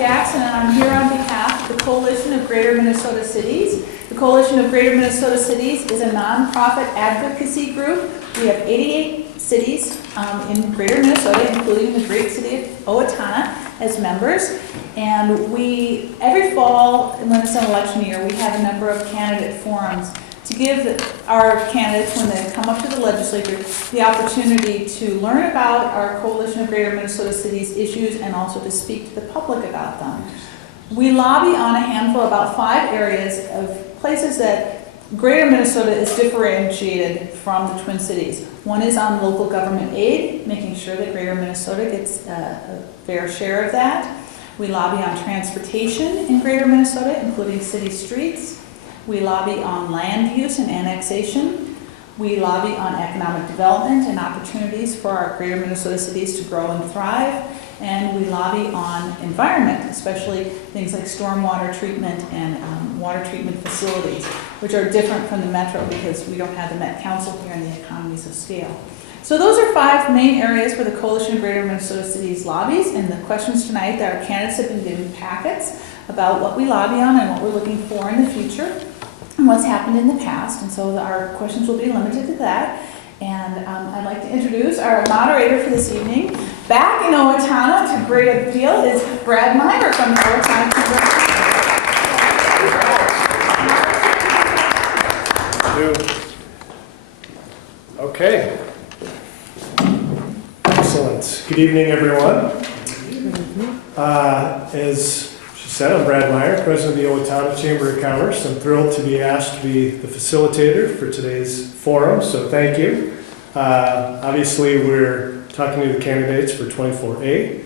Jackson, and I'm here on behalf of the Coalition of Greater Minnesota Cities. The Coalition of Greater Minnesota Cities is a nonprofit advocacy group. We have 88 cities in Greater Minnesota, including the great city of Owatonna, as members. And every fall, when it's an election year, we have a number of candidate forums to give our candidates, when they come up to the legislature, the opportunity to learn about our Coalition of Greater Minnesota Cities issues and also to speak to the public about them. We lobby on a handful, about 5 areas of places that Greater Minnesota is differentiated from the Twin Cities. One is on local government aid, making sure that Greater Minnesota gets a fair share of that. We lobby on transportation in Greater Minnesota, including city streets. We lobby on land use and annexation. We lobby on economic development and opportunities for our Greater Minnesota cities to grow and thrive. And we lobby on environment, especially things like stormwater treatment and water treatment facilities, which are different from the metro because we don't have the Met Council here and the economies of scale. So those are 5 main areas where the Coalition of Greater Minnesota Cities lobbies, and the questions tonight that our candidates have been given packets about what we lobby on and what we're looking for in the future and what's happened in the past. And so our questions will be limited to that. And I'd like to introduce our moderator for this evening. Back in Owatonna to great deal is Brad Meyer from the Owatonna Chamber. Okay. Excellent. Good evening, everyone. As she said, I'm Brad Meyer, President of the Owatonna Chamber of Commerce. I'm thrilled to be asked to be the facilitator for today's forum, so thank you. Obviously, we're talking to the candidates for 24A,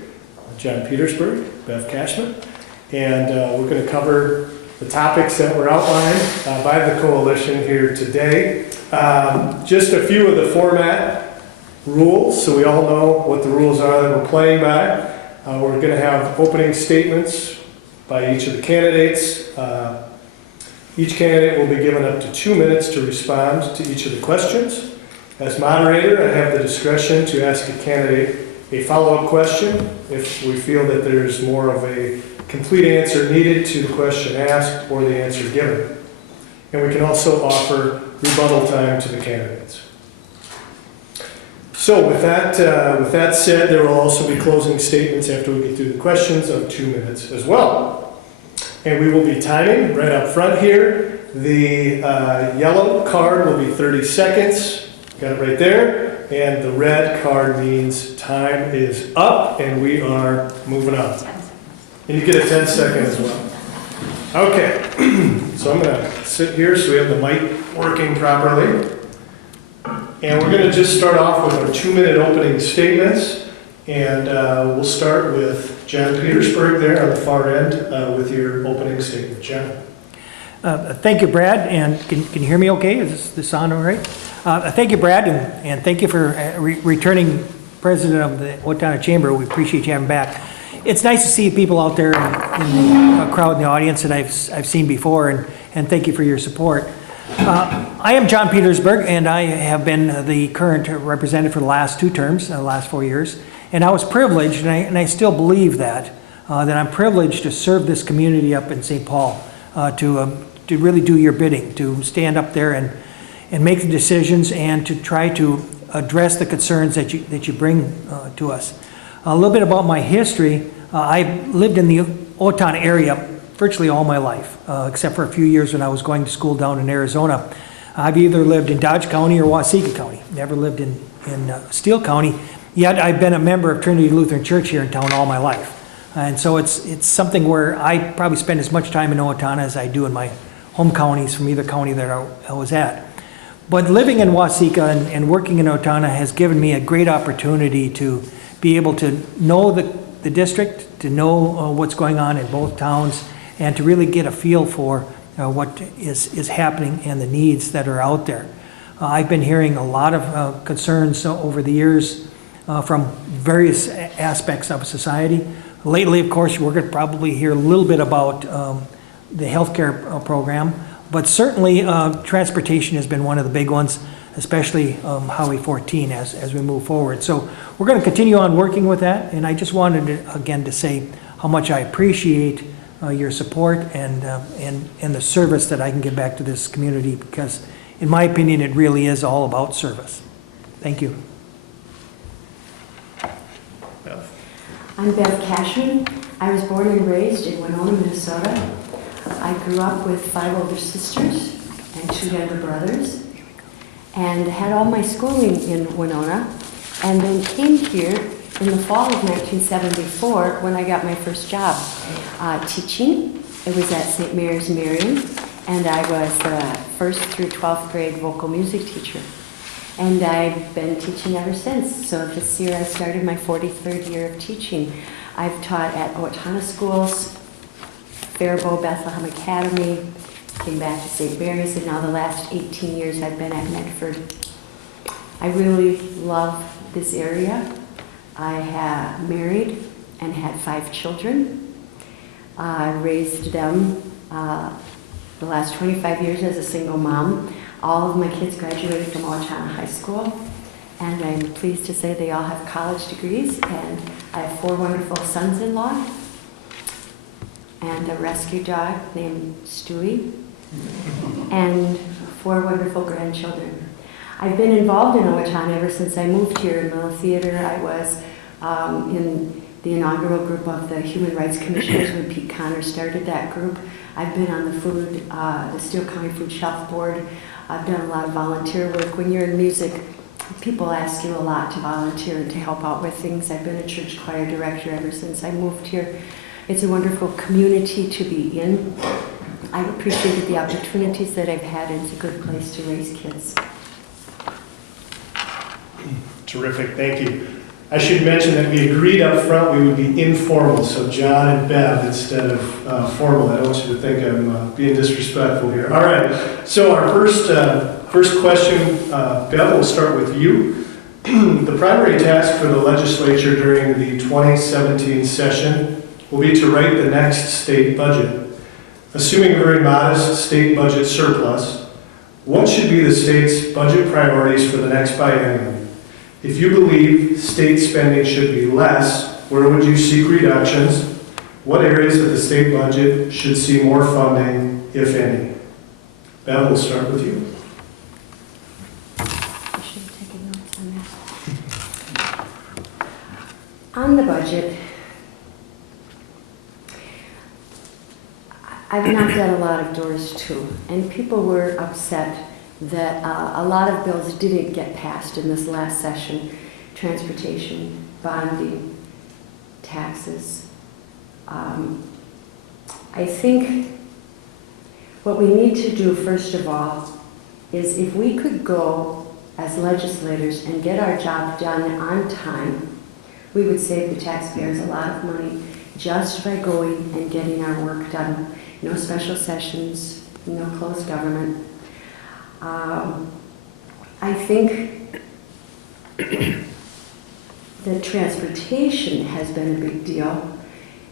John Petersburg, Bev Cashman, and we're going to cover the topics that were outlined by the coalition here today. Just a few of the format rules, so we all know what the rules are that we're playing by. We're going to have opening statements by each of the candidates. Each candidate will be given up to 2 minutes to respond to each of the questions. As moderator, I have the discretion to ask a candidate a follow-up question if we feel that there's more of a complete answer needed to the question asked or the answer given. And we can also offer rebuttal time to the candidates. So with that said, there will also be closing statements after we get through the questions of 2 minutes as well. And we will be timing right up front here. The yellow card will be 30 seconds. Got it right there. And the red card means time is up and we are moving on. And you get a 10-second as well. Okay, so I'm going to sit here so we have the mic working properly. And we're going to just start off with our 2-minute opening statements. And we'll start with John Petersburg there on the far end with your opening statement. John. Thank you, Brad. And can you hear me okay? Is this sound all right? Thank you, Brad, and thank you for returning president of the Owatonna Chamber. We appreciate you having back. It's nice to see people out there in the crowd in the audience that I've seen before, and thank you for your support. I am John Petersburg, and I have been the current representative for the last 2 terms, the last 4 years. And I was privileged, and I still believe that I'm privileged to serve this community up in St. Paul, to really do your bidding, to stand up there and make the decisions and to try to address the concerns that you bring to us. A little bit about my history. I've lived in the Owatonna area virtually all my life, except for a few years when I was going to school down in Arizona. I've either lived in Dodge County or Waseca County. Never lived in Steele County, yet I've been a member of Trinity Lutheran Church here in town all my life. And so it's something where I probably spend as much time in Owatonna as I do in my home counties from either county that I was at. But living in Waseca and working in Owatonna has given me a great opportunity to be able to know the district, to know what's going on in both towns, and to really get a feel for what is happening and the needs that are out there. I've been hearing a lot of concerns over the years from various aspects of society. Lately, of course, we're going to probably hear a little bit about the healthcare program, but certainly transportation has been one of the big ones, especially Highway 14 as we move forward. So we're going to continue on working with that, and I just wanted to, again, to say how much I appreciate your support and the service that I can give back to this community, because in my opinion, it really is all about service. Thank you. I'm Bev Cashman. I was born and raised in Winona, Minnesota. I grew up with 5 older sisters and 2 younger brothers, and had all my schooling in Winona, and then came here in the fall of 1974 when I got my first job teaching. It was at St. Mary's Marion, and I was the 1st through 12th grade vocal music teacher. And I've been teaching ever since. So this year I started my 43rd year of teaching. I've taught at Owatonna schools, Faribault, Bethlehem Academy, came back to St. Mary's, and now the last 18 years I've been at Medford. I really love this area. I have married and had 5 children. I raised them the last 25 years as a single mom. All of my kids graduated from Owatonna High School, and I'm pleased to say they all have college degrees, and I have 4 wonderful sons-in-law and a rescue dog named Stewie, and 4 wonderful grandchildren. I've been involved in Owatonna ever since I moved here in the theater. I was in the inaugural group of the Human Rights Commissioners when Pete Connors started that group. I've been on the Steele County Food Shelf Board. I've done a lot of volunteer work. When you're in music, people ask you a lot to volunteer and to help out with things. I've been a church choir director ever since I moved here. It's a wonderful community to be in. I've appreciated the opportunities that I've had, and it's a good place to raise kids. Terrific, thank you. I should mention that we agreed up front we would be informal, so John and Bev instead of formal. I don't want you to think I'm being disrespectful here. All right, so our first question, Bev, we'll start with you. The primary task for the legislature during the 2017 session will be to write the next state budget. Assuming a very modest state budget surplus, what should be the state's budget priorities for the next biennium? If you believe state spending should be less, where would you seek reductions? What areas of the state budget should see more funding, if any? Bev, we'll start with you. I should have taken notes on that. On the budget, I've knocked out a lot of doors too, and people were upset that a lot of bills didn't get passed in this last session. Transportation, bonding, taxes. I think what we need to do, first of all, is if we could go as legislators and get our job done on time, we would save the taxpayers a lot of money just by going and getting our work done. No special sessions, no closed government. I think that transportation has been a big deal.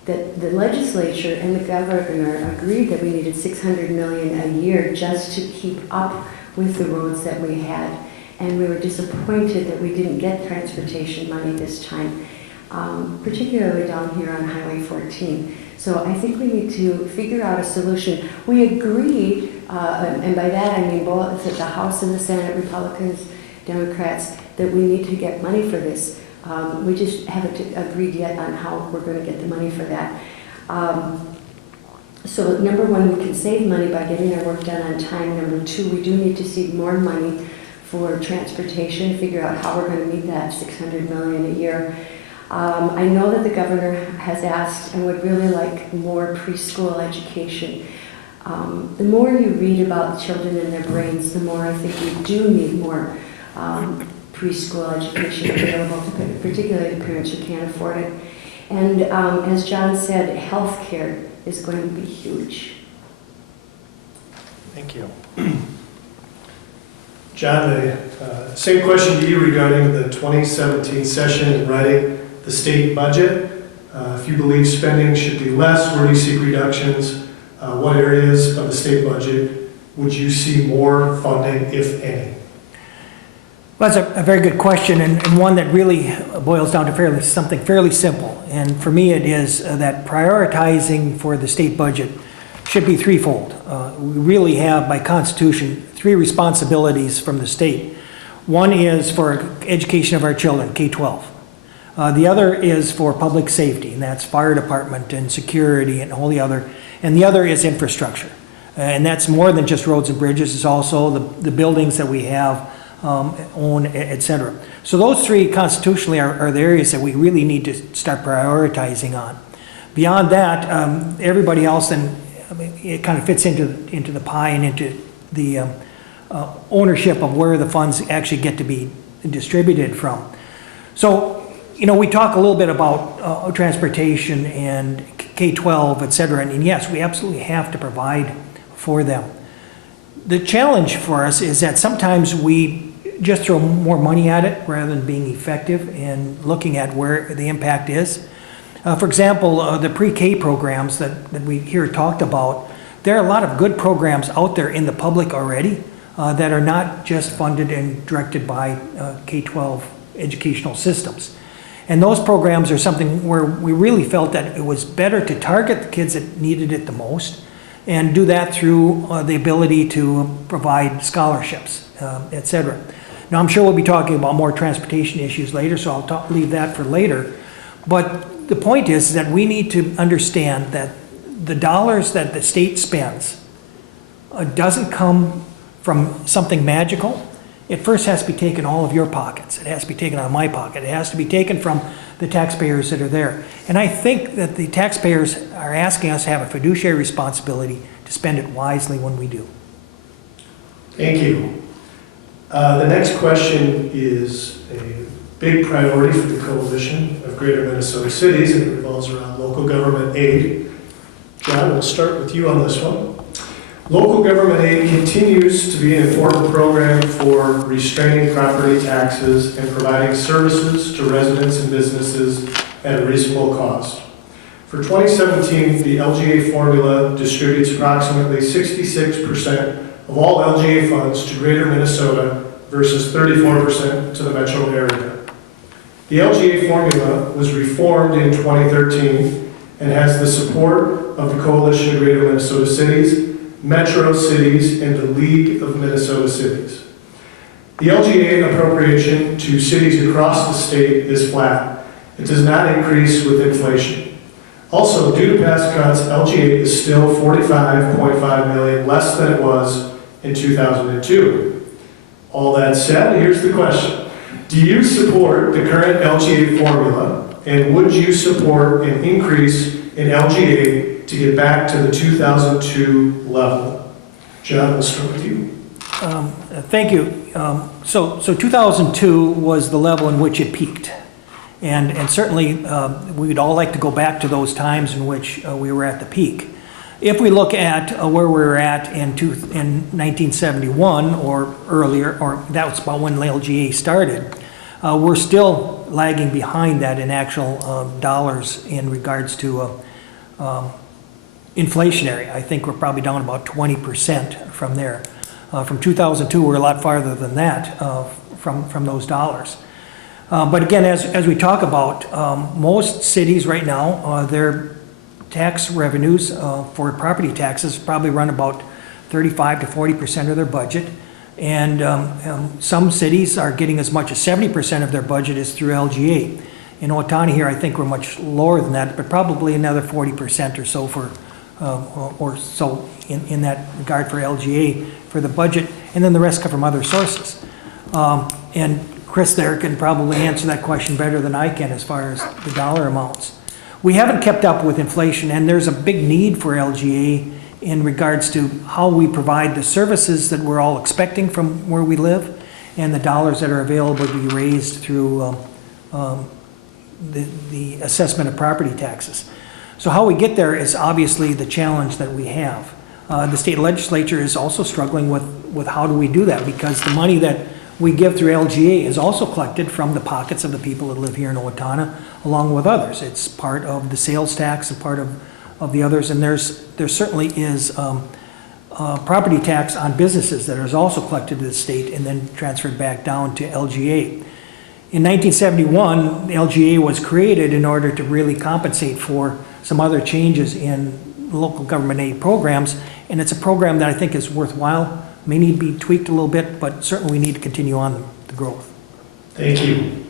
That the legislature and the governor agreed that we needed $600 million a year just to keep up with the roads that we had. And we were disappointed that we didn't get transportation money this time, particularly down here on Highway 14. So I think we need to figure out a solution. We agreed, and by that I mean both at the House and the Senate, Republicans, Democrats, that we need to get money for this. We just haven't agreed yet on how we're going to get the money for that. So number one, we can save money by getting our work done on time. Number two, we do need to see more money for transportation, figure out how we're going to meet that $600 million a year. I know that the governor has asked and would really like more preschool education. The more you read about children and their brains, the more I think we do need more preschool education available, particularly to parents who can't afford it. And as John said, health care is going to be huge. Thank you. John, the same question to you regarding the 2017 session and writing the state budget. If you believe spending should be less, where do you seek reductions? What areas of the state budget would you see more funding, if any? Well, that's a very good question, and one that really boils down to something fairly simple. And for me, it is that prioritizing for the state budget should be threefold. We really have, by Constitution, three responsibilities from the state. One is for education of our children, K-12. The other is for public safety, and that's fire department and security and all the other. And the other is infrastructure. And that's more than just roads and bridges, it's also the buildings that we have, own, et cetera. So those three constitutionally are the areas that we really need to start prioritizing on. Beyond that, everybody else then, I mean, it kind of fits into the pie and into the ownership of where the funds actually get to be distributed from. So, you know, we talk a little bit about transportation and K-12, et cetera, and yes, we absolutely have to provide for them. The challenge for us is that sometimes we just throw more money at it rather than being effective and looking at where the impact is. For example, the pre-K programs that we hear talked about, there are a lot of good programs out there in the public already that are not just funded and directed by K-12 educational systems. And those programs are something where we really felt that it was better to target the kids that needed it the most and do that through the ability to provide scholarships, et cetera. Now, I'm sure we'll be talking about more transportation issues later, so I'll leave that for later. But the point is that we need to understand that the dollars that the state spends doesn't come from something magical. It first has to be taken all of your pockets. It has to be taken out of my pocket. It has to be taken from the taxpayers that are there. And I think that the taxpayers are asking us to have a fiduciary responsibility to spend it wisely when we do. Thank you. The next question is a big priority for the Coalition of Greater Minnesota Cities, and it revolves around local government aid. John, we'll start with you on this one. Local government aid continues to be an important program for restraining property taxes and providing services to residents and businesses at a reasonable cost. For 2017, the LGA formula distributes approximately 66% of all LGA funds to Greater Minnesota versus 34% to the metro area. The LGA formula was reformed in 2013 and has the support of the Coalition of Greater Minnesota Cities, Metro Cities, and the League of Minnesota Cities. The LGA appropriation to cities across the state is flat. It does not increase with inflation. Also, due to past cuts, LGA is still $45.5 million less than it was in 2002. All that said, here's the question. Do you support the current LGA formula, and would you support an increase in LGA to get back to the 2002 level? John, we'll start with you. Thank you. So 2002 was the level in which it peaked. And certainly we would all like to go back to those times in which we were at the peak. If we look at where we were at in 1971 or earlier, or that was about when LGA started, we're still lagging behind that in actual dollars in regards to inflationary. I think we're probably down about 20% from there. From 2002, we're a lot farther than that from those dollars. But again, as we talk about, most cities right now, their tax revenues for property taxes probably run about 35 to 40% of their budget. And some cities are getting as much as 70% of their budget is through LGA. In Owatonna here, I think we're much lower than that, but probably another 40% or so for, or so in that regard for LGA for the budget, and then the rest come from other sources. And Chris there can probably answer that question better than I can as far as the dollar amounts. We haven't kept up with inflation, and there's a big need for LGA in regards to how we provide the services that we're all expecting from where we live, and the dollars that are available to be raised through the assessment of property taxes. So how we get there is obviously the challenge that we have. The state legislature is also struggling with how do we do that, because the money that we give through LGA is also collected from the pockets of the people that live here in Owatonna, along with others. It's part of the sales tax and part of the others, and there certainly is property tax on businesses that is also collected to the state and then transferred back down to LGA. In 1971, LGA was created in order to really compensate for some other changes in local government aid programs, and it's a program that I think is worthwhile, may need to be tweaked a little bit, but certainly we need to continue on the growth. Thank you.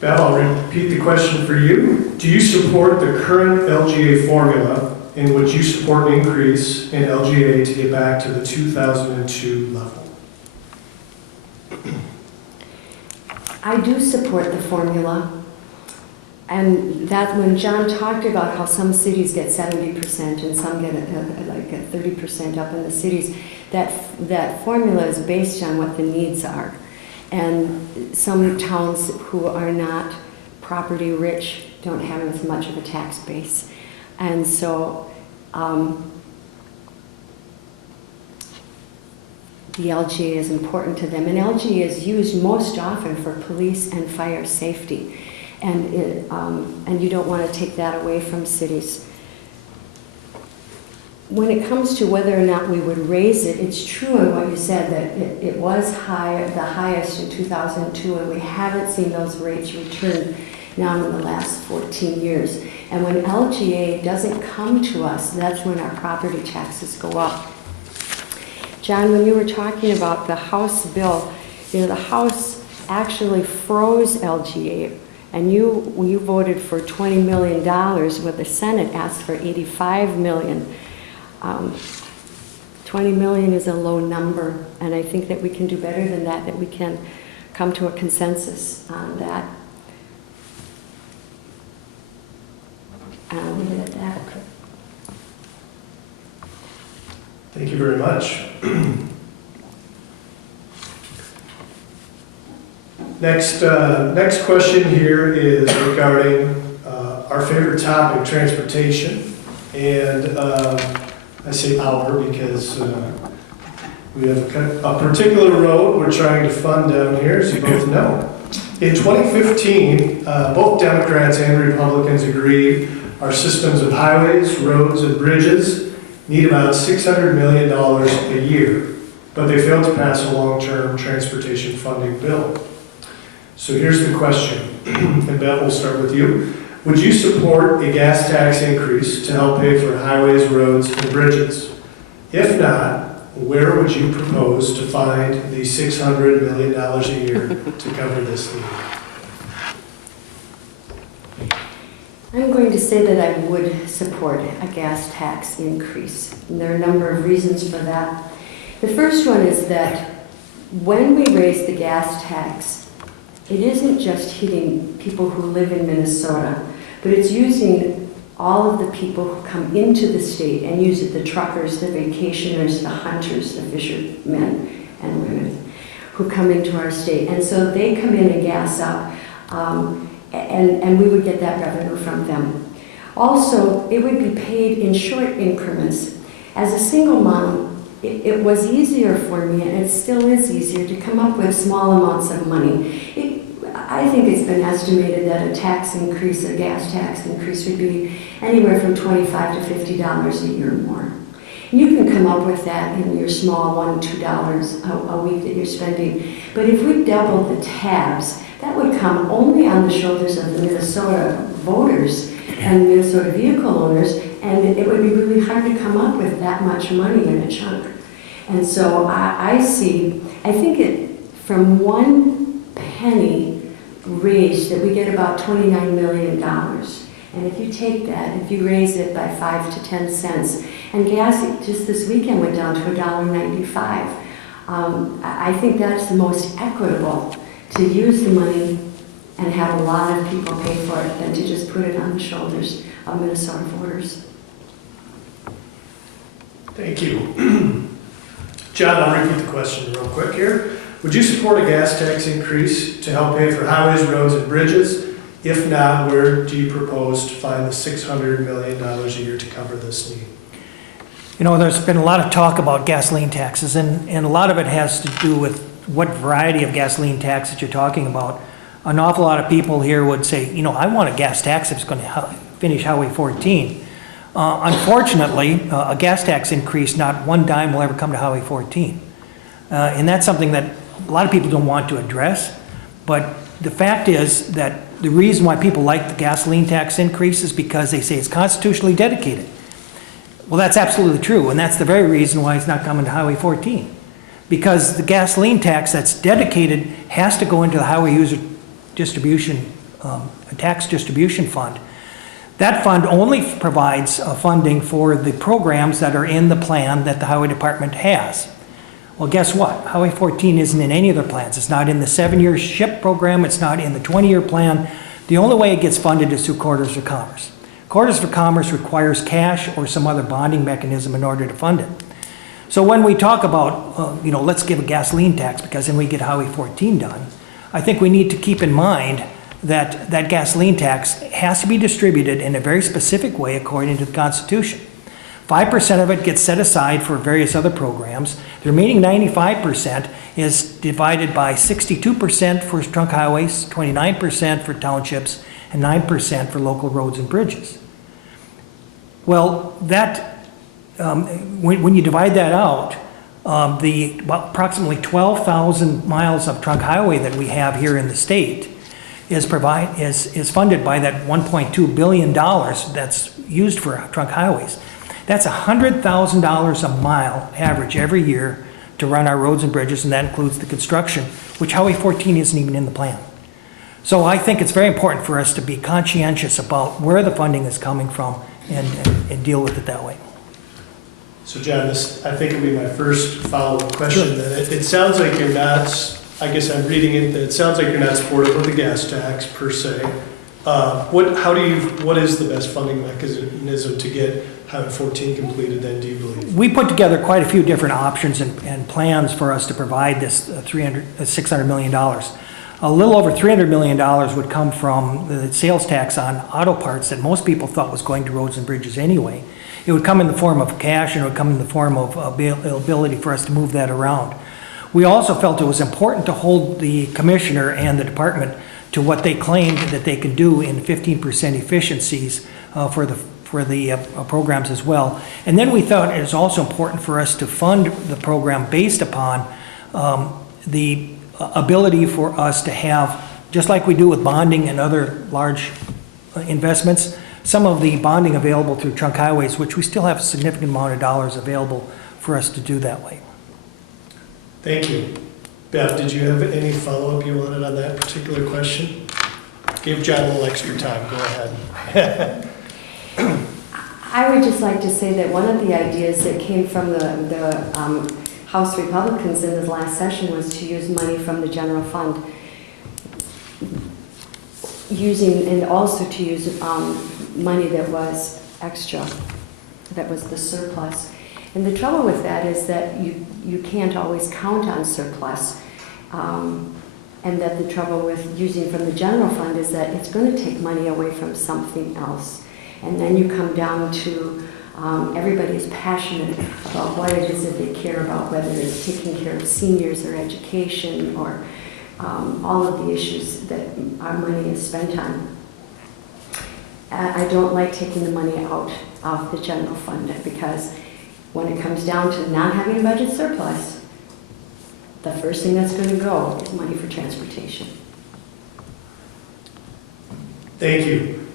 Val, I'll repeat the question for you. Do you support the current LGA formula, and would you support an increase in LGA to get back to the 2002 level? I do support the formula. And that when John talked about how some cities get 70% and some get like 30% up in the cities, that formula is based on what the needs are. And some towns who are not property rich don't have as much of a tax base. And so the LGA is important to them. And LGA is used most often for police and fire safety. And you don't want to take that away from cities. When it comes to whether or not we would raise it, it's true in what you said that it was higher, the highest in 2002, and we haven't seen those rates return now in the last 14 years. And when LGA doesn't come to us, that's when our property taxes go up. John, when you were talking about the House bill, the House actually froze LGA. And you voted for $20 million, where the Senate asked for $85 million. 20 million is a low number, and I think that we can do better than that, that we can come to a consensus on that. And I'll leave it at that. Okay. Thank you very much. Next question here is regarding our favorite topic, transportation. And I say our because we have a particular road we're trying to fund down here, as you both know. In 2015, both Democrats and Republicans agreed our systems of highways, roads, and bridges need about $600 million a year, but they failed to pass a long-term transportation funding bill. So here's the question, and Beth, we'll start with you. Would you support a gas tax increase to help pay for highways, roads, and bridges? If not, where would you propose to find the $600 million a year to cover this need? I'm going to say that I would support a gas tax increase. And there are a number of reasons for that. The first one is that when we raise the gas tax, it isn't just hitting people who live in Minnesota, but it's using all of the people who come into the state and use it, the truckers, the vacationers, the hunters, the fishermen and women who come into our state. And so they come in and gas up, and we would get that revenue from them. Also, it would be paid in short increments. As a single mom, it was easier for me, and it still is easier, to come up with small amounts of money. I think it's been estimated that a tax increase, a gas tax increase, would be anywhere from $25 to $50 a year more. You can come up with that in your small $1, $2 a week that you're spending. But if we doubled the tabs, that would come only on the shoulders of the Minnesota voters and Minnesota vehicle owners, and it would be really hard to come up with that much money in a chunk. And so I think it, from 1 penny raised, that we get about $29 million. And if you take that, if you raise it by 5 to 10 cents, and gas just this weekend went down to $1.95, I think that's the most equitable, to use the money and have a lot of people pay for it than to just put it on the shoulders of Minnesota voters. Thank you. John, I'll repeat the question real quick here. Would you support a gas tax increase to help pay for highways, roads, and bridges? If not, where do you propose to find the $600 million a year to cover this need? You know, there's been a lot of talk about gasoline taxes, and a lot of it has to do with what variety of gasoline tax that you're talking about. An awful lot of people here would say, you know, I want a gas tax that's going to finish Highway 14. Unfortunately, a gas tax increase, not one dime will ever come to Highway 14. And that's something that a lot of people don't want to address. But the fact is that the reason why people like the gasoline tax increase is because they say it's constitutionally dedicated. Well, that's absolutely true, and that's the very reason why it's not coming to Highway 14. Because the gasoline tax that's dedicated has to go into the Highway User Distribution, Tax Distribution Fund. That fund only provides funding for the programs that are in the plan that the Highway Department has. Well, guess what? Highway 14 isn't in any of their plans. It's not in the 7-year SHIP program. It's not in the 20-year plan. The only way it gets funded is through Corridors for Commerce. Corridors for Commerce requires cash or some other bonding mechanism in order to fund it. So when we talk about, let's give a gasoline tax because then we get Highway 14 done, I think we need to keep in mind that that gasoline tax has to be distributed in a very specific way according to the Constitution. 5% of it gets set aside for various other programs. The remaining 95% is divided by 62% for trunk highways, 29% for townships, and 9% for local roads and bridges. Well, that when you divide that out, the approximately 12,000 miles of trunk highway that we have here in the state is funded by that $1.2 billion that's used for trunk highways. That's $100,000 a mile average every year to run our roads and bridges, and that includes the construction, which Highway 14 isn't even in the plan. So I think it's very important for us to be conscientious about where the funding is coming from and deal with it that way. So John, this, I think, will be my first follow-up question. Sure. That it sounds like you're not, I guess I'm reading it, that it sounds like you're not supportive of the gas tax per se. What is the best funding mechanism to get Highway 14 completed then, do you believe? We put together quite a few different options and plans for us to provide this $600 million. A little over $300 million would come from the sales tax on auto parts that most people thought was going to roads and bridges anyway. It would come in the form of cash, and it would come in the form of ability for us to move that around. We also felt it was important to hold the commissioner and the department to what they claimed that they could do in 15% efficiencies for the programs as well. And then we thought it was also important for us to fund the program based upon the ability for us to have, just like we do with bonding and other large investments, some of the bonding available through trunk highways, which we still have a significant amount of dollars available for us to do that way. Thank you. Beth, did you have any follow-up you wanted on that particular question? Give John a little extra time. Go ahead. I would just like to say that one of the ideas that came from the House Republicans in the last session was to use money from the general fund, and also to use money that was extra, that was the surplus. And the trouble with that is that you can't always count on surplus. And that the trouble with using from the general fund is that it's going to take money away from something else. And then you come down to everybody is passionate about what it is that they care about, whether it's taking care of seniors or education or all of the issues that our money is spent on. I don't like taking the money out of the general fund because when it comes down to not having a budget surplus, the first thing that's going to go is money for transportation. Thank you.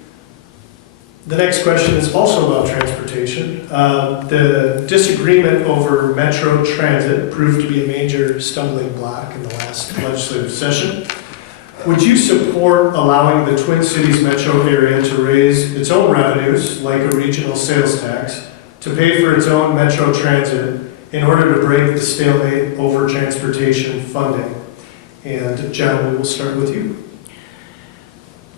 The next question is also about transportation. The disagreement over Metro Transit proved to be a major stumbling block in the last legislative session. Would you support allowing the Twin Cities metro area to raise its own revenues, like a regional sales tax, to pay for its own Metro Transit in order to break the stalemate over transportation funding? And John, we will start with you.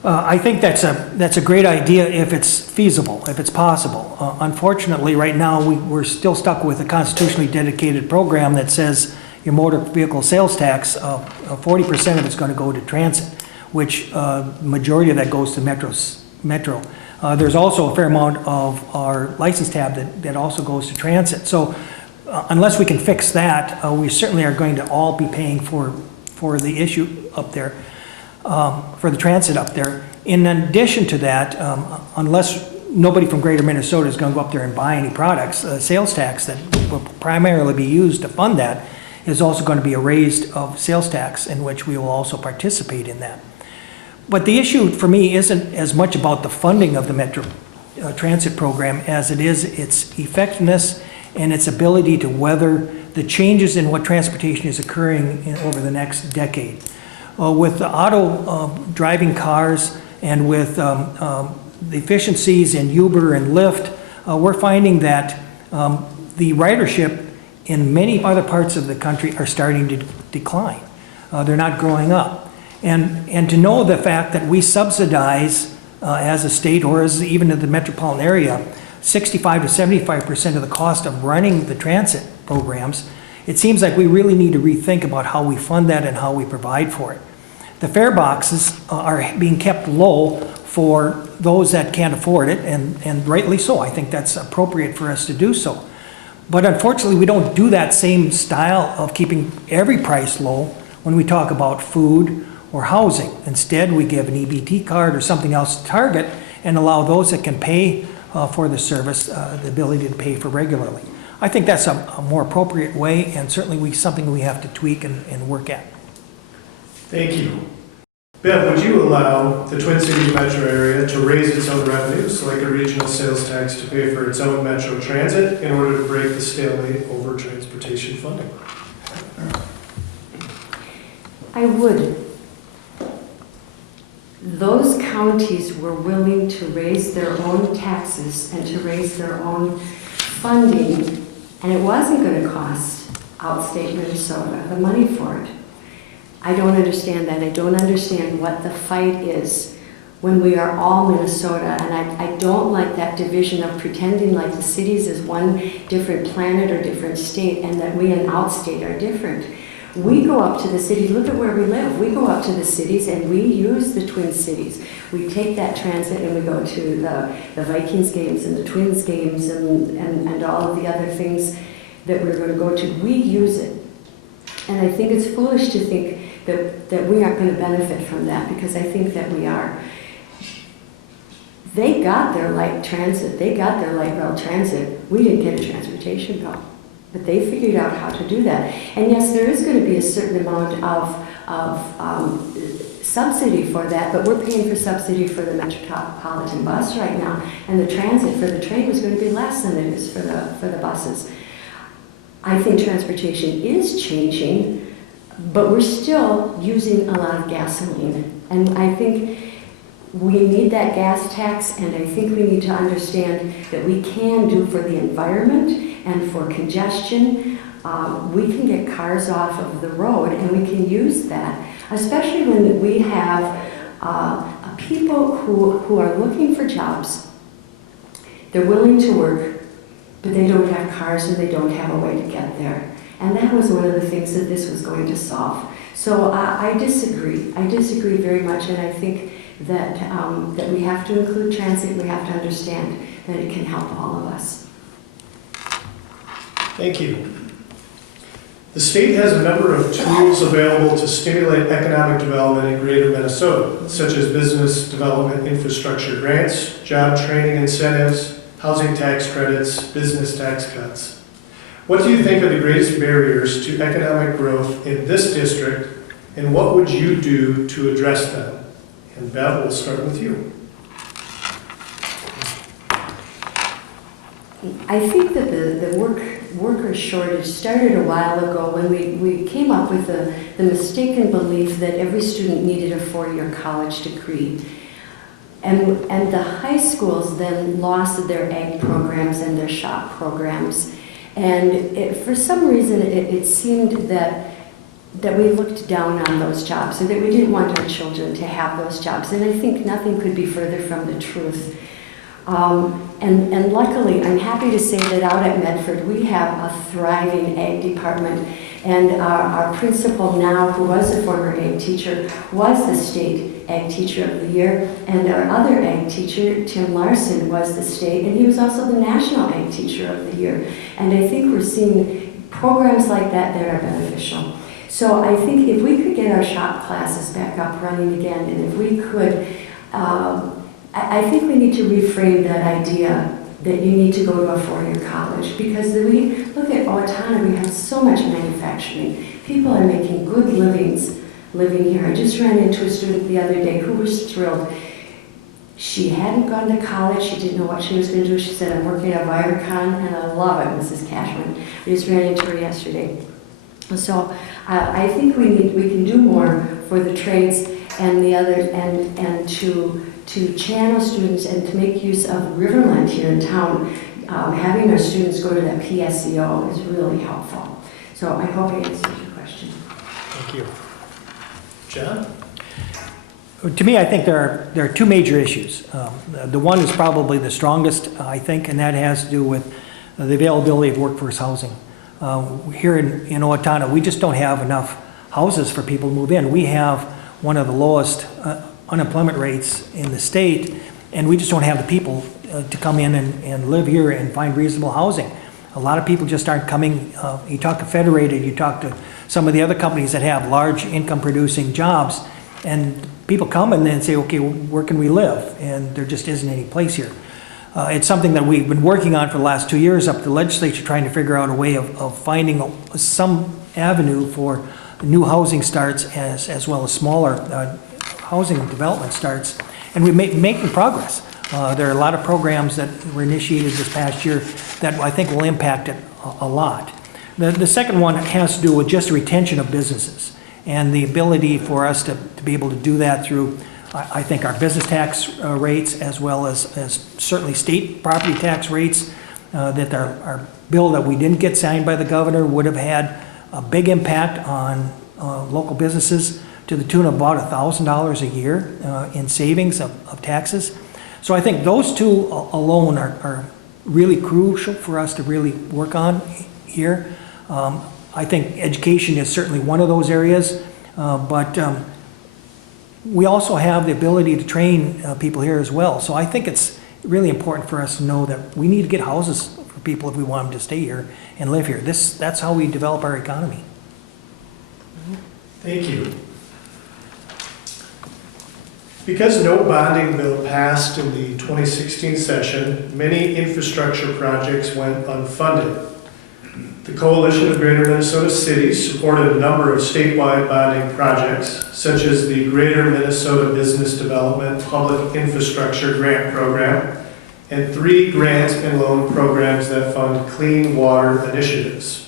I think that's a great idea if it's feasible, if it's possible. Unfortunately, right now, we're still stuck with a constitutionally dedicated program that says your motor vehicle sales tax, 40% of it's going to go to transit, which majority of that goes to Metro. There's also a fair amount of our license tab that also goes to transit. So unless we can fix that, we certainly are going to all be paying for the issue up there. For the transit up there. In addition to that, unless nobody from Greater Minnesota is going to go up there and buy any products. Sales tax that will primarily be used to fund that is also going to be a raised of sales tax in which we will also participate in that. But the issue for me isn't as much about the funding of the Metro Transit program as it is its effectiveness and its ability to weather the changes in what transportation is occurring over the next decade. With the auto driving cars and with the efficiencies in Uber and Lyft, we're finding that the ridership in many other parts of the country are starting to decline. They're not growing up. And to know the fact that we subsidize as a state or as even in the metropolitan area, 65 to 75% of the cost of running the transit programs, it seems like we really need to rethink about how we fund that and how we provide for it. The fare boxes are being kept low for those that can't afford it, and rightly so. I think that's appropriate for us to do so. But unfortunately, we don't do that same style of keeping every price low when we talk about food or housing. Instead, we give an EBT card or something else to target and allow those that can pay for the service the ability to pay for regularly. I think that's a more appropriate way, and certainly something we have to tweak and work at. Thank you. Bev, would you allow the Twin Cities metro area to raise its own revenues, like a regional sales tax, to pay for its own metro transit in order to break the stalemate over transportation funding? I would. Those counties were willing to raise their own taxes and to raise their own funding, and it wasn't going to cost outstate Minnesota the money for it. I don't understand that. I don't understand what the fight is when we are all Minnesota, and I don't like that division of pretending like the cities is one different planet or different state and that we in outstate are different. We go up to the cities, look at where we live. We go up to the cities and we use the Twin Cities. We take that transit and we go to the Vikings games and the Twins games and all of the other things that we're going to go to. We use it. And I think it's foolish to think that we aren't going to benefit from that, because I think that we are. They got their light transit. They got their light rail transit. We didn't get a transportation bill. But they figured out how to do that. And yes, there is going to be a certain amount of subsidy for that, but we're paying for subsidy for the Metropolitan bus right now, and the transit for the train is going to be less than it is for the buses. I think transportation is changing, but we're still using a lot of gasoline. And I think we need that gas tax, and I think we need to understand that we can do for the environment and for congestion. We can get cars off of the road, and we can use that, especially when we have people who are looking for jobs. They're willing to work, but they don't have cars and they don't have a way to get there. And that was one of the things that this was going to solve. So I disagree. I disagree very much, and I think that we have to include transit. We have to understand that it can help all of us. Thank you. The state has a number of tools available to stimulate economic development in Greater Minnesota, such as business development infrastructure grants, job training incentives, housing tax credits, business tax cuts. What do you think are the greatest barriers to economic growth in this district, and what would you do to address them? And Bev, we'll start with you. I think that the worker shortage started a while ago when we came up with the mistaken belief that every student needed a 4-year college degree. And the high schools then lost their ag programs and their shop programs. And for some reason, it seemed that we looked down on those jobs, and that we didn't want our children to have those jobs. And I think nothing could be further from the truth. And luckily, I'm happy to say that out at Medford, we have a thriving ag department. And our principal now, who was a former ag teacher, was the state ag teacher of the year. And our other ag teacher, Tim Larson, was the state, and he was also the national ag teacher of the year. And I think we're seeing programs like that that are beneficial. So I think if we could get our shop classes back up running again, and if we could I think we need to reframe that idea that you need to go to a four-year college, because we look at Owatonna, we have so much manufacturing. People are making good livings living here. I just ran into a student the other day who was thrilled. She hadn't gone to college, she didn't know what she was going to do. She said, I'm working at Viricon, and I love it, Mrs. Cashman. I just ran into her yesterday. So I think we can do more for the trades and the other, and to channel students and to make use of Riverland here in town. Having our students go to that PSEO is really helpful. So I hope I answered your question. Thank you. John? To me, I think there are two major issues. The one is probably the strongest, I think, and that has to do with the availability of workforce housing. Here in Owatonna, we just don't have enough houses for people to move in. We have one of the lowest unemployment rates in the state, and we just don't have the people to come in and live here and find reasonable housing. A lot of people just aren't coming. You talk to Federated, you talk to some of the other companies that have large income producing jobs, and people come and then say, okay, where can we live? And there just isn't any place here. It's something that we've been working on for the last 2 years up to the legislature, trying to figure out a way of finding some avenue for new housing starts as well as smaller housing development starts. And we're making progress. There are a lot of programs that were initiated this past year that I think will impact it a lot. The second one has to do with just retention of businesses and the ability for us to be able to do that through, I think, our business tax rates as well as certainly state property tax rates. That our bill that we didn't get signed by the governor would have had a big impact on local businesses to the tune of about $1,000 a year in savings of taxes. So I think those two alone are really crucial for us to really work on here. I think education is certainly one of those areas, but we also have the ability to train people here as well. So I think it's really important for us to know that we need to get houses for people if we want them to stay here and live here. That's how we develop our economy. Thank you. Because no bonding bill passed in the 2016 session, many infrastructure projects went unfunded. The Coalition of Greater Minnesota Cities supported a number of statewide bonding projects, such as the Greater Minnesota Business Development Public Infrastructure Grant Program, and 3 grant and loan programs that fund clean water initiatives.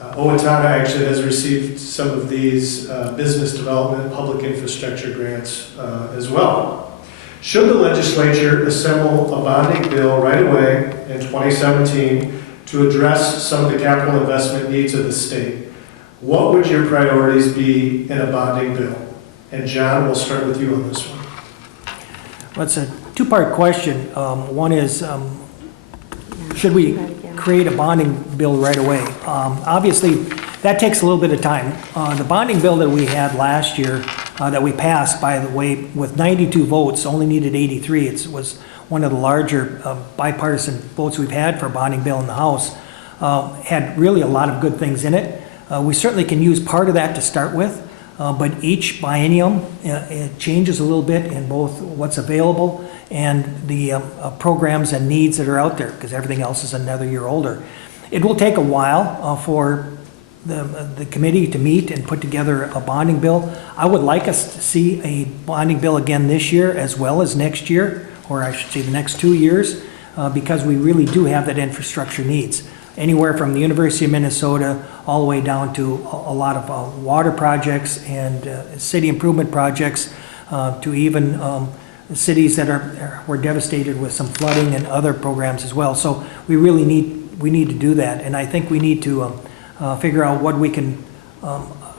Owatonna actually has received some of these business development public infrastructure grants as well. Should the legislature assemble a bonding bill right away in 2017 to address some of the capital investment needs of the state, what would your priorities be in a bonding bill? And John, we'll start with you on this one. Well, it's a two-part question. One is, should we create a bonding bill right away? Obviously, that takes a little bit of time. The bonding bill that we had last year, that we passed, by the way, with 92 votes, only needed 83. It was one of the larger bipartisan votes we've had for a bonding bill in the House. Had really a lot of good things in it. We certainly can use part of that to start with, but each biennium, it changes a little bit in both what's available and the programs and needs that are out there, because everything else is another year older. It will take a while for the committee to meet and put together a bonding bill. I would like us to see a bonding bill again this year as well as next year, or I should say the next 2 years, because we really do have that infrastructure needs. Anywhere from the University of Minnesota all the way down to a lot of water projects and city improvement projects, to even cities that were devastated with some flooding and other programs as well. So we really need to do that, and I think we need to figure out what we can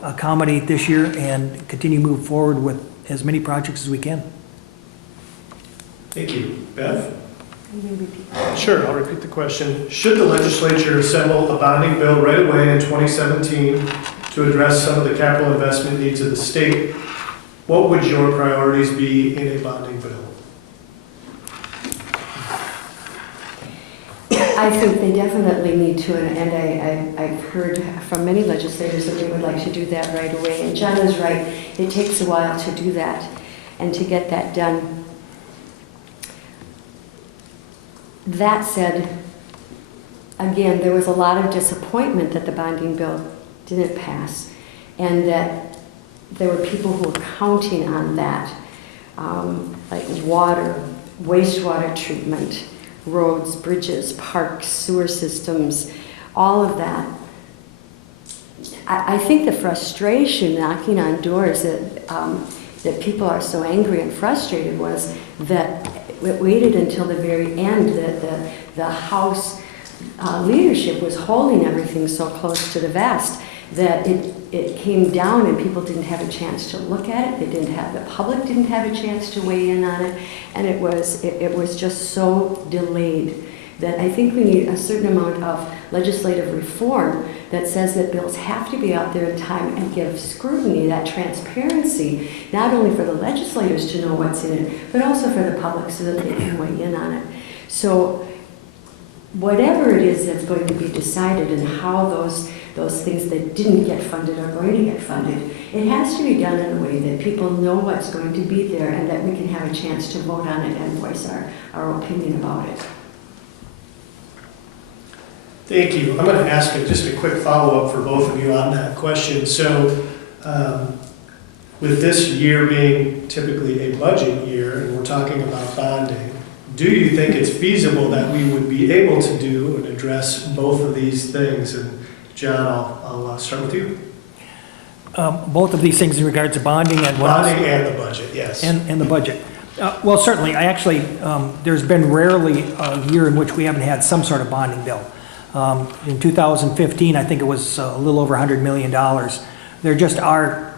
accommodate this year and continue to move forward with as many projects as we can. Thank you. Bev? Can you repeat that? Sure, I'll repeat the question. Should the legislature assemble a bonding bill right away in 2017 to address some of the capital investment needs of the state, what would your priorities be in a bonding bill? I think they definitely need to, and I've heard from many legislators that they would like to do that right away. And John is right, it takes a while to do that and to get that done. That said, again, there was a lot of disappointment that the bonding bill didn't pass, and that there were people who were counting on that, like water, wastewater treatment, roads, bridges, parks, sewer systems, all of that. I think the frustration knocking on doors that people are so angry and frustrated was that it waited until the very end that the House leadership was holding everything so close to the vest that it came down and people didn't have a chance to look at it. The public didn't have a chance to weigh in on it, and it was just so delayed that I think we need a certain amount of legislative reform that says that bills have to be out there in time and give scrutiny, that transparency, not only for the legislators to know what's in it, but also for the public so that they can weigh in on it. So whatever it is that's going to be decided and how those things that didn't get funded are going to get funded, it has to be done in a way that people know what's going to be there and that we can have a chance to vote on it and voice our opinion about it. Thank you. I'm going to ask just a quick follow-up for both of you on that question. So with this year being typically a budget year, and we're talking about bonding, do you think it's feasible that we would be able to do and address both of these things? And John, I'll start with you. Both of these things in regards to bonding and what else? Bonding and the budget, yes. And the budget. Well, certainly. I actually, there's been rarely a year in which we haven't had some sort of bonding bill. In 2015, I think it was a little over $100 million. There just are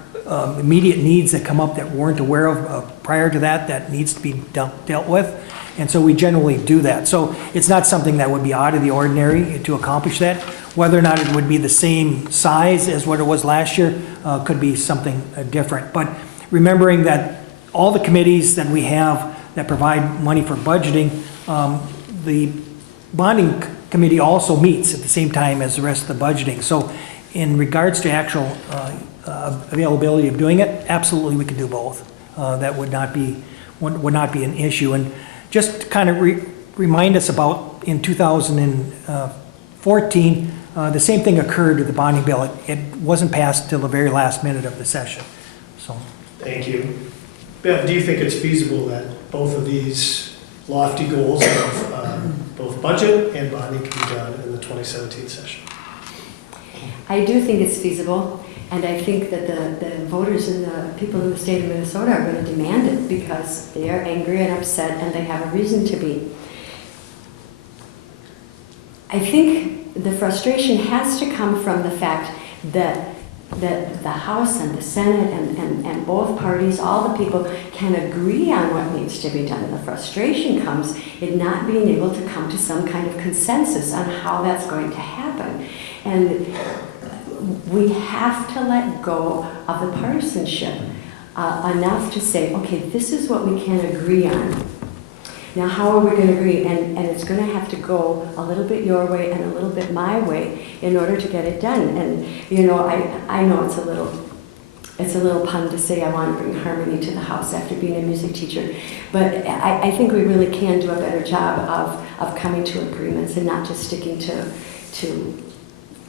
immediate needs that come up that we weren't aware of prior to that needs to be dealt with. And so we generally do that. So it's not something that would be out of the ordinary to accomplish that. Whether or not it would be the same size as what it was last year could be something different. But remembering that all the committees that we have that provide money for budgeting, the bonding committee also meets at the same time as the rest of the budgeting. So in regards to actual availability of doing it, absolutely we can do both. That would not be an issue. And just to kind of remind us about in 2014, the same thing occurred with the bonding bill. It wasn't passed till the very last minute of the session. So. Thank you. Bev, do you think it's feasible that both of these lofty goals of both budget and bonding can be done in the 2017 session? I do think it's feasible, and I think that the voters and the people in the state of Minnesota are going to demand it because they are angry and upset and they have a reason to be. I think the frustration has to come from the fact that the House and the Senate and both parties, all the people, can agree on what needs to be done. And the frustration comes in not being able to come to some kind of consensus on how that's going to happen. And we have to let go of the partisanship enough to say, okay, this is what we can agree on. Now, how are we going to agree? And it's going to have to go a little bit your way and a little bit my way in order to get it done. And, you know, I know it's a little pun to say I want to bring harmony to the house after being a music teacher. But I think we really can do a better job of coming to agreements and not just sticking to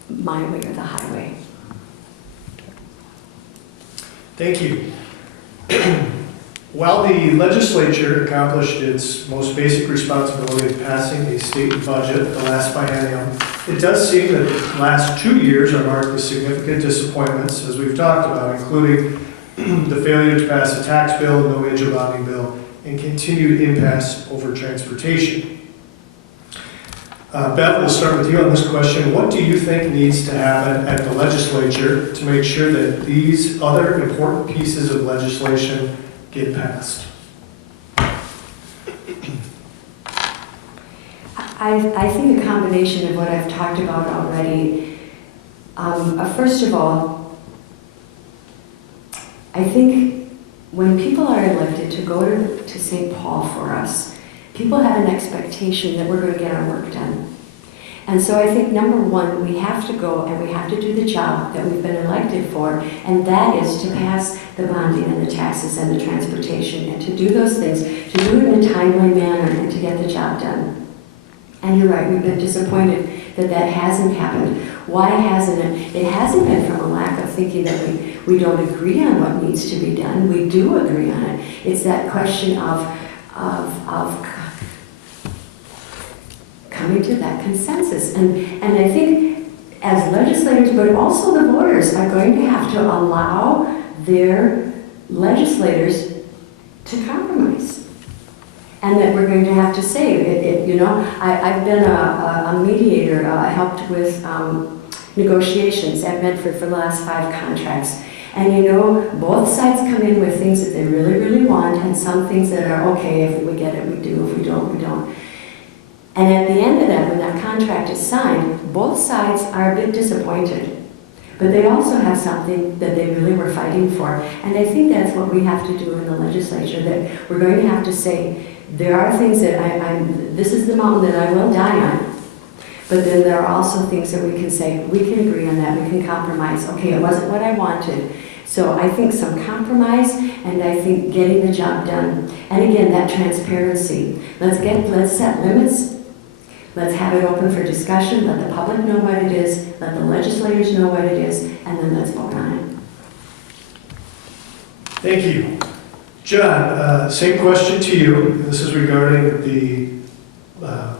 my way or the highway. Thank you. While the legislature accomplished its most basic responsibility of passing a state budget the last biennium, it does seem that the last 2 years are marked with significant disappointments, as we've talked about, including the failure to pass a tax bill, no major bonding bill, and continued impasse over transportation. Beth, we'll start with you on this question. What do you think needs to happen at the legislature to make sure that these other important pieces of legislation get passed? I think a combination of what I've talked about already. First of all, I think when people are elected to go to St. Paul for us, people have an expectation that we're going to get our work done. And so I think, number one, we have to go and we have to do the job that we've been elected for, and that is to pass the bonding and the taxes and the transportation, and to do those things, to do it in a timely manner and to get the job done. And you're right, we've been disappointed that that hasn't happened. Why hasn't it? It hasn't been from a lack of thinking that we don't agree on what needs to be done. We do agree on it. It's that question of coming to that consensus. And I think as legislators, but also the voters, are going to have to allow their legislators to compromise. And that we're going to have to say, I've been a mediator, helped with negotiations at Medford for the last 5 contracts. And both sides come in with things that they really, really want, and some things that are okay, if we get it, we do, if we don't, we don't. And at the end of that, when that contract is signed, both sides are a bit disappointed. But they also have something that they really were fighting for. And I think that's what we have to do in the legislature, that we're going to have to say, there are things that this is the mountain that I will die on. But then there are also things that we can say, we can agree on that, we can compromise. Okay, it wasn't what I wanted. So I think some compromise, and I think getting the job done. And again, that transparency. Let's set limits. Let's have it open for discussion. Let the public know what it is. Let the legislators know what it is, and then let's vote on it. Thank you. John, same question to you. This is regarding the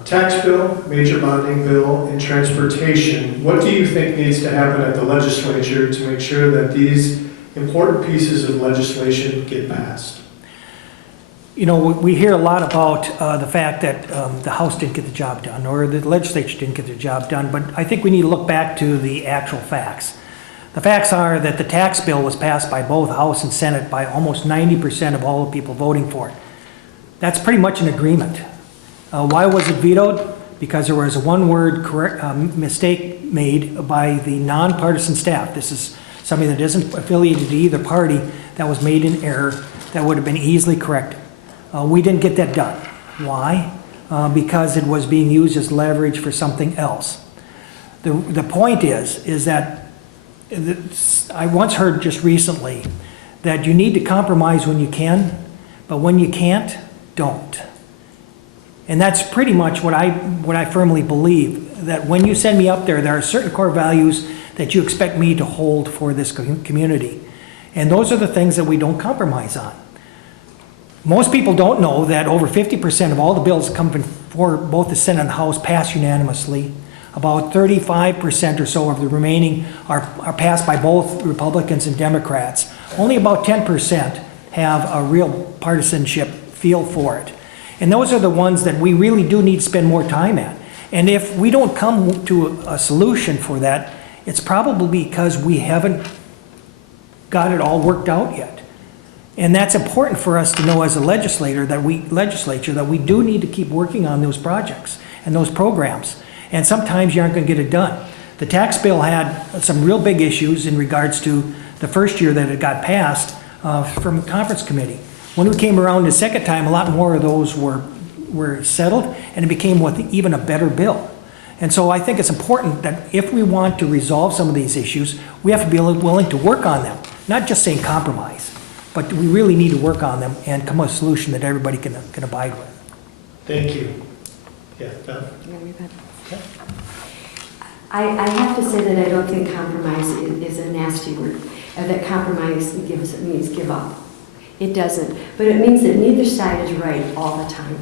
tax bill, major bonding bill, and transportation. What do you think needs to happen at the legislature to make sure that these important pieces of legislation get passed? We hear a lot about the fact that the House didn't get the job done, or the legislature didn't get the job done, but I think we need to look back to the actual facts. The facts are that the tax bill was passed by both House and Senate by almost 90% of all the people voting for it. That's pretty much an agreement. Why was it vetoed? Because there was a one-word mistake made by the nonpartisan staff. This is somebody that isn't affiliated to either party that was made in error that would have been easily corrected. We didn't get that done. Why? Because it was being used as leverage for something else. The point is that I once heard just recently that you need to compromise when you can, but when you can't, don't. And that's pretty much what I firmly believe, that when you send me up there, there are certain core values that you expect me to hold for this community. And those are the things that we don't compromise on. Most people don't know that over 50% of all the bills that come before both the Senate and the House pass unanimously. About 35% or so of the remaining are passed by both Republicans and Democrats. Only about 10% have a real partisanship feel for it. And those are the ones that we really do need to spend more time at. And if we don't come to a solution for that, it's probably because we haven't got it all worked out yet. And that's important for us to know as a legislature that we do need to keep working on those projects and those programs. And sometimes you aren't going to get it done. The tax bill had some real big issues in regards to the first year that it got passed from the conference committee. When we came around the second time, a lot more of those were settled, and it became even a better bill. And so I think it's important that if we want to resolve some of these issues, we have to be willing to work on them, not just saying compromise, but we really need to work on them and come up with a solution that everybody can abide with. Thank you. Yeah, Beth? Okay. I have to say that I don't think compromise is a nasty word. That compromise means give up. It doesn't. But it means that neither side is right all the time.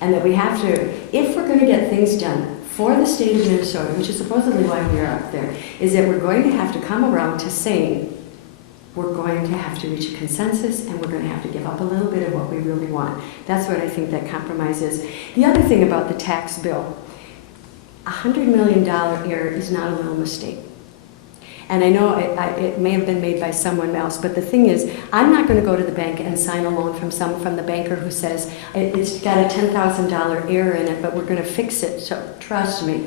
And that we have to, if we're going to get things done for the state of Minnesota, which is supposedly why we are up there, is that we're going to have to come around to saying we're going to have to reach a consensus and we're going to have to give up a little bit of what we really want. That's what I think that compromise is. The other thing about the tax bill, $100 million error is not a little mistake. And I know it may have been made by someone else, but the thing is, I'm not going to go to the bank and sign a loan from the banker who says it's got a $10,000 error in it, but we're going to fix it, so trust me.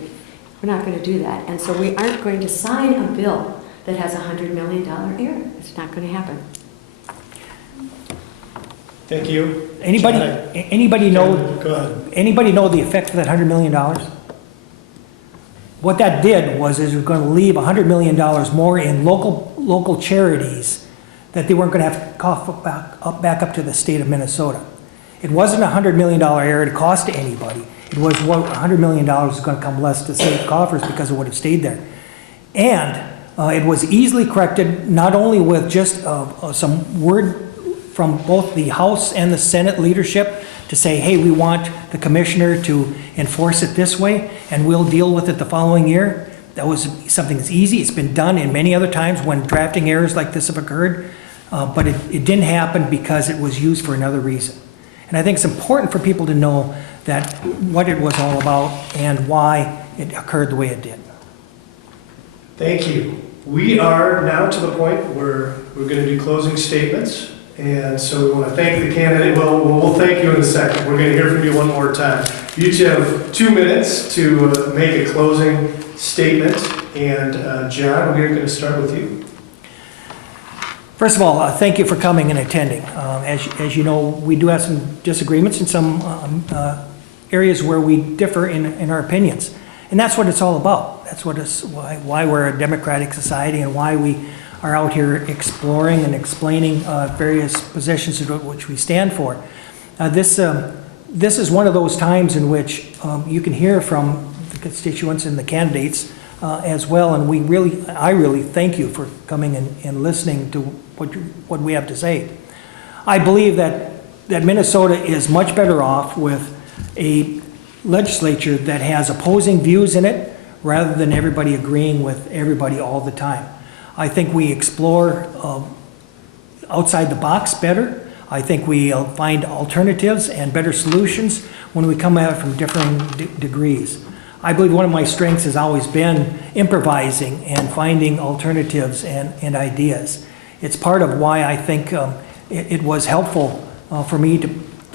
We're not going to do that. And so we aren't going to sign a bill that has a $100 million error. It's not going to happen. Thank you. Anybody know the effect of that $100 million? What that did was we're going to leave $100 million more in local charities that they weren't going to have to cough back up to the state of Minnesota. It wasn't a $100 million error to cost to anybody. It was what $100 million was going to come less to state coffers because it would have stayed there. And it was easily corrected, not only with just some word from both the House and the Senate leadership to say, hey, we want the commissioner to enforce it this way, and we'll deal with it the following year. That was something that's easy. It's been done in many other times when drafting errors like this have occurred, but it didn't happen because it was used for another reason. And I think it's important for people to know that what it was all about and why it occurred the way it did. Thank you. We are now to the point where we're going to do closing statements. And so we want to thank the candidate. Well, we'll thank you in a second. We're going to hear from you one more time. You each have 2 minutes to make a closing statement. And John, we're going to start with you. First of all, thank you for coming and attending. As you know, we do have some disagreements in some areas where we differ in our opinions. And that's what it's all about. That's what is why we're a democratic society and why we are out here exploring and explaining various positions which we stand for. This is one of those times in which you can hear from the constituents and the candidates as well, and I really thank you for coming and listening to what we have to say. I believe that Minnesota is much better off with a legislature that has opposing views in it rather than everybody agreeing with everybody all the time. I think we explore outside the box better. I think we find alternatives and better solutions when we come at it from differing degrees. I believe one of my strengths has always been improvising and finding alternatives and ideas. It's part of why I think it was helpful for me to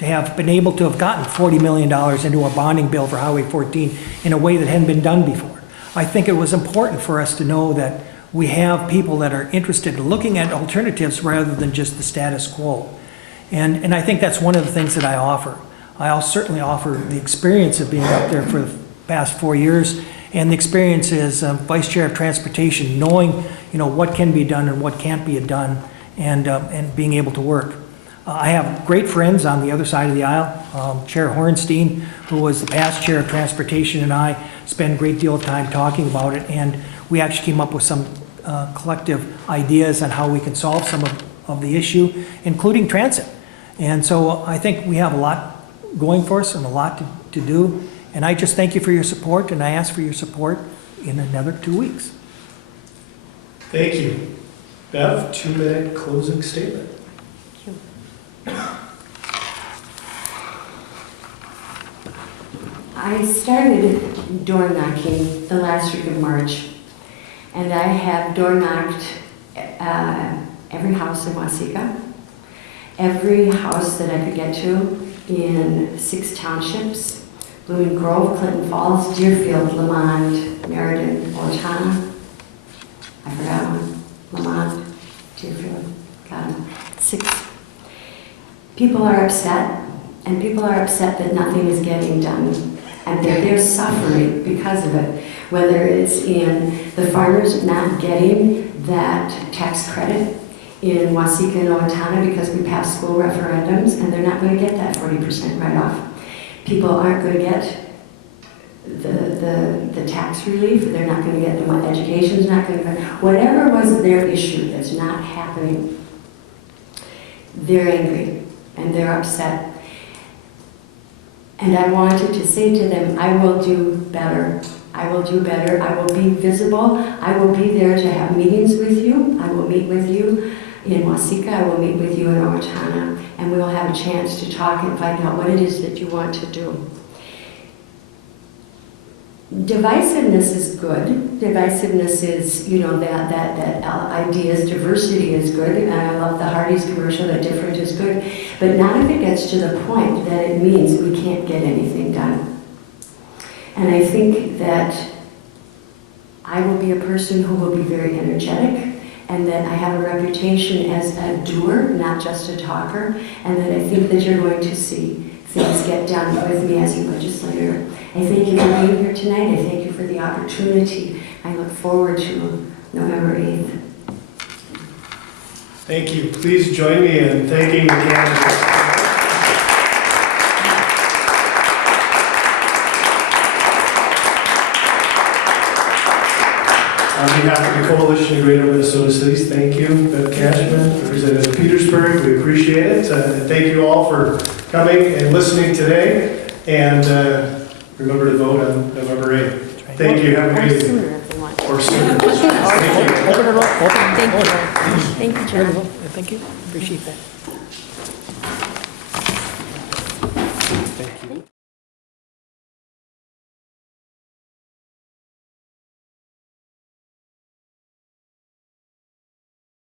have been able to have gotten $40 million into a bonding bill for Highway 14 in a way that hadn't been done before. I think it was important for us to know that we have people that are interested in looking at alternatives rather than just the status quo. And I think that's one of the things that I offer. I'll certainly offer the experience of being up there for the past 4 years, and the experience as Vice Chair of Transportation, knowing what can be done and what can't be done, and being able to work. I have great friends on the other side of the aisle. Chair Hornstein, who was the past Chair of Transportation, and I spent a great deal of time talking about it, and we actually came up with some collective ideas on how we can solve some of the issue, including transit. And so I think we have a lot going for us and a lot to do. And I just thank you for your support, and I ask for your support in another 2 weeks. Thank you. Bev, 2-minute closing statement. I started door knocking the last week of March, and I have door knocked every house in Waseca, every house that I could get to in 6 townships: Blooming Grove, Clinton Falls, Deerfield, Lamont, Meriden, Owatonna. I forgot one. Lamont, Deerfield, got them. 6. People are upset, and people are upset that nothing is getting done, and they're suffering because of it. Whether it's in the farmers not getting that tax credit in Waseca and Owatonna because we passed school referendums, and they're not going to get that 40% write-off. People aren't going to get the tax relief. They're not going to get the education's not going to get whatever was their issue that's not happening. They're angry and they're upset. And I wanted to say to them, I will do better. I will do better. I will be visible. I will be there to have meetings with you. I will meet with you in Waseca. I will meet with you in Owatonna, and we will have a chance to talk and find out what it is that you want to do. Divisiveness is good. Divisiveness is, that ideas, diversity is good. And I love the Hardee's commercial that different is good. But not if it gets to the point that it means we can't get anything done. And I think that I will be a person who will be very energetic, and that I have a reputation as a doer, not just a talker, and that I think that you're going to see things get done with me as a legislator. I thank you for being here tonight. I thank you for the opportunity. I look forward to November 8th. Thank you. Please join me in thanking the candidates. On behalf of the Coalition of Greater Minnesota Cities, thank you, Bev Cashman, Representative Petersburg. We appreciate it. And thank you all for coming and listening today. And remember to vote on November 8th. Thank you. Have a Or great evening. sooner if you want. Or sooner. Thank you. Open it up, open it up. Thank you. Thank you, John. Thank you, appreciate that.